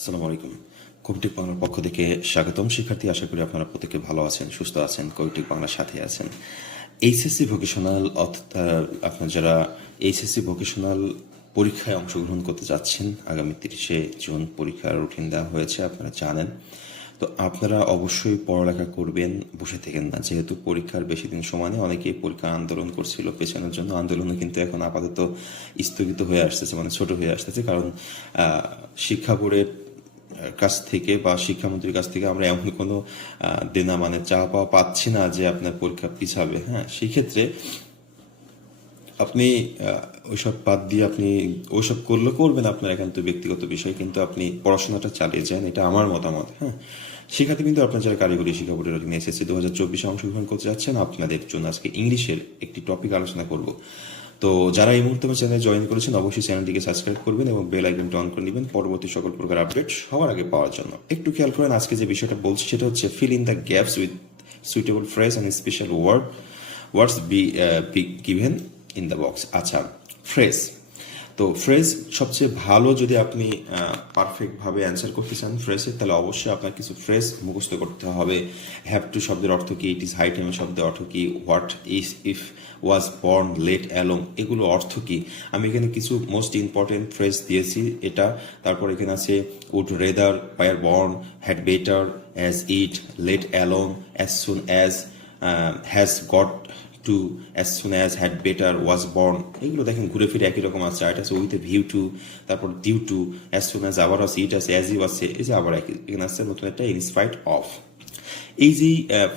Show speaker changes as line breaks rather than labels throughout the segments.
আসসালামু আলাইকুম। কবিটিক বাংলার পক্ষ থেকে স্বাগতম। শিক্ষার্থী, আশা করি আপনারা প্রত্যেকে ভালো আছেন, সুস্থ আছেন কবিটিক বাংলার সাথে আছেন। এইচএসসি ভোকেশনাল অর্থাৎ আপনার যারা এইচএসসি ভোকেশনাল পরীক্ষায় অংশগ্রহণ করতে যাচ্ছেন, আগামী তিরিশে জুন পরীক্ষার রুটিন দেওয়া হয়েছে, আপনারা জানেন। তো আপনারা অবশ্যই পড়ালেখা করবেন, বসে থাকেন না। যেহেতু পরীক্ষার বেশি দিন সময় নেই, অনেকেই পরীক্ষা আন্দোলন করছিল পেছানোর জন্য। আন্দোলনও কিন্তু এখন আপাতত স্থগিত হয়ে আসতেছে মানে ছোট হয়ে আসতেছে। কারণ শিক্ষা বোর্ডের কাছ থেকে বা শিক্ষামন্ত্রীর কাছ থেকে আমরা এমন কোনো দেনা মানে চা পাওয়া পাচ্ছি না যে আপনার পরীক্ষা পিছাবে হ্যাঁ? সেই ক্ষেত্রে আপনি ওইসব বাদ দিয়ে আপনি ওইসব করলে করবেন আপনার একান্ত ব্যক্তিগত বিষয়, কিন্তু আপনি পড়াশোনাটা চালিয়ে যান, এটা আমার মতামত হ্যাঁ? শিক্ষার্থী কিন্তু আপনার যারা কারিগরি শিক্ষা বোর্ডের অধীনে এসএসসি দু হাজার চব্বিশে অংশগ্রহণ করতে যাচ্ছেন, আপনাদের জন্য আজকে ইংলিশের একটি টপিক আলোচনা করব। তো যারা এই মুহূর্তে আমার চ্যানেলে জয়েন করেছেন, অবশ্যই চ্যানেলটিকে সাবস্ক্রাইব করবেন এবং বেল আইকনটি অন করে নেবেন পরবর্তী সকল প্রকার আপডেট সবার আগে পাওয়ার জন্য। একটু খেয়াল করেন, আজকে যে বিষয়টা বলছি সেটা হচ্ছে fill in the gaps with suitable fresh and special word words be given in the box আচ্ছা ফ্রেজ তো ফ্রেজ সবচেয়ে ভালো যদি আপনি পারফেক্ট ভাবে অ্যান্সার করতে চান ফ্রেজে তাহলে অবশ্যই আপনার কিছু ফ্রেজ মুখস্থ করতে হবে। হ্যাভ টু শব্দের অর্থ কি ইট ইজ হাই টাইম শব্দের অর্থ কি what is if was born late along এগুলো অর্থ কি? আমি এখানে কিছু মোস্ট ইম্পর্টেন্ট ফ্রেজ দিয়েছি, এটা, তারপর এখানে আছে would rather prefer born had better as it let along as soon as has got to as soon as had better was born এইগুলো দেখেন ঘুরে ফিরে একই রকম আছে। আর আছে উইথ ভিউ টু তারপর due to as soon as আবার আছে ইট আছে অ্যাজ ইউ আছে। এই যে আবার একই, এখানে আসছে নতুন একটা ইনস্পাইট অফ এই যে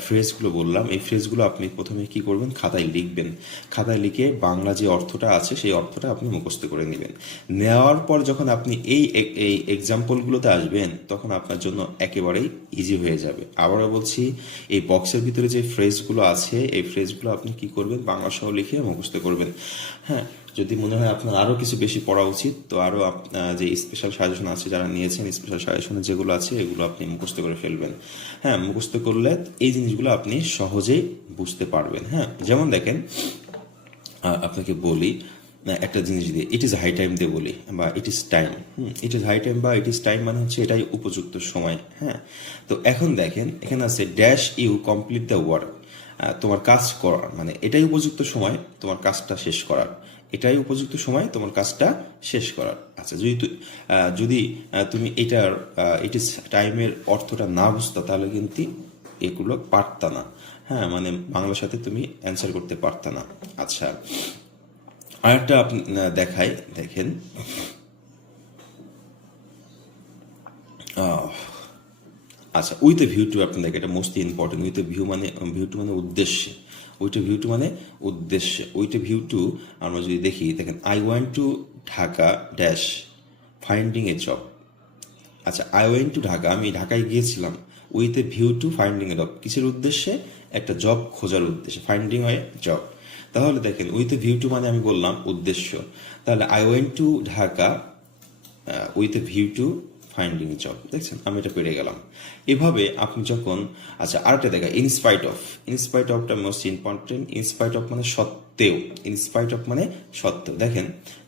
ফ্রেজগুলো বললাম, এই ফ্রেজগুলো আপনি প্রথমে কি করবেন? খাতায় লিখবেন। খাতায় লিখে বাংলা যে অর্থটা আছে, সেই অর্থটা আপনি মুখস্থ করে নেবেন। নেওয়ার পর যখন আপনি এই এই এক্সাম্পলগুলোতে আসবেন, তখন আপনার জন্য একেবারেই ইজি হয়ে যাবে। আবারও বলছি, এই বক্সের ভিতরে যে ফ্রেজগুলো আছে, এই ফ্রেজগুলো আপনি কি করবেন? বাংলা সহ লিখে মুখস্থ করবেন। হ্যাঁ যদি মনে হয় আপনার আরও কিছু বেশি পড়া উচিত, তো আরও যে স্পেশাল সাজেশন আছে যারা নিয়েছেন স্পেশাল সাজেশনে যেগুলো আছে, এগুলো আপনি মুখস্থ করে ফেলবেন। হ্যাঁ মুখস্থ করলে এই জিনিসগুলো আপনি সহজেই বুঝতে পারবেন হ্যাঁ? যেমন দেখেন আপনাকে বলি একটা জিনিস দিয়ে ইট ইজ হাই টাইম দিয়ে বলি, বা it is time it is high time বা ইট ইজ টাইম মানে হচ্ছে এটাই উপযুক্ত সময় হ্যাঁ? তো এখন দেখেন, এখানে আছে dash you complete the work তোমার কাজ করার মানে এটাই উপযুক্ত সময়, তোমার কাজটা শেষ করার। এটাই উপযুক্ত সময়, তোমার কাজটা শেষ করার। আচ্ছা যদি যদি তুমি এটার ইট ইজ টাইমের অর্থটা না বুঝতো, তাহলে কিন্তু এগুলো পারতা না। হ্যাঁ মানে বাংলার সাথে তুমি অ্যান্সার করতে পারতা না। আচ্ছা আরেকটা আপনি দেখাই, দেখেন। আচ্ছা উইথ এ ভিউ টু আপনি দেখেন, এটা most important with a view মানে ভিউ টু মানে উদ্দেশ্যে। উইথ এ ভিউ টু মানে উদ্দেশ্যে। উইথ এ ভিউ টু আমরা যদি দেখি, দেখেন I want to Dhaka dash finding a job আচ্ছা আই ওয়েন্ট টু ঢাকা। আমি ঢাকায় গিয়েছিলাম। With a view to finding a job কিসের উদ্দেশ্যে? একটা জব খোঁজার উদ্দেশ্যে। ফাইন্ডিং এ জব তাহলে দেখেন উইথ এ ভিউ টু মানে আমি বললাম উদ্দেশ্য। তাহলে I went to Dhaka with a view to finding job দেখছেন? আমি এটা পেরে গেলাম। এভাবে আপনি যখন আচ্ছা আরেকটা দেখা। In spite of in spite অফটা most important in spite of মানে সত্ত্বেও। ইনস্পাইট অফ মানে সত্ত্বেও। দেখেন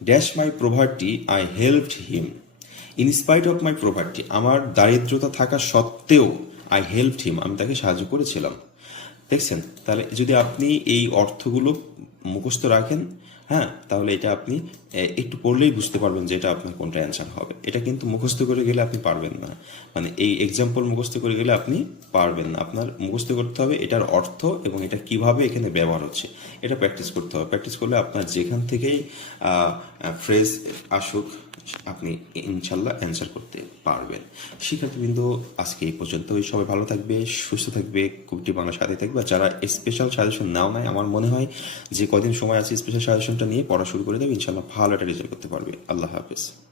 dash my poverty I helped him in spite of my poverty আমার দারিদ্রতা থাকা সত্ত্বেও আই হেল্প হিম আমি তাকে সাহায্য করেছিলাম। দেখছেন, তাহলে যদি আপনি এই অর্থগুলো মুখস্থ রাখেন হ্যাঁ তাহলে এটা আপনি একটু পড়লেই বুঝতে পারবেন যে এটা আপনার কোনটা অ্যান্সার হবে। এটা কিন্তু মুখস্থ করে গেলে আপনি পারবেন না। মানে এই এক্সাম্পল মুখস্থ করে গেলে আপনি পারবেন না। আপনার মুখস্থ করতে হবে এটার অর্থ এবং এটা কীভাবে এখানে ব্যবহার হচ্ছে। এটা প্র্যাকটিস করতে হবে। প্র্যাকটিস করলে আপনার যেখান থেকেই ফ্রেজ আসুক, আপনি ইনশাল্লাহ অ্যান্সার করতে পারবেন। শিক্ষার্থীবৃন্দ, আজকে এই পর্যন্তই। সবাই ভালো থাকবে, সুস্থ থাকবে কুকটি বাংলার সাথে থাকবে। যারা স্পেশাল সাজেশন নাও নাই আমার মনে হয় যে কদিন সময় আছে স্পেশাল সাজেশনটা নিয়ে পড়া শুরু করে দেবে ইনশাল্লাহ ভালো একটা রেজাল্ট করতে পারবে। আল্লাহ হাফেজ।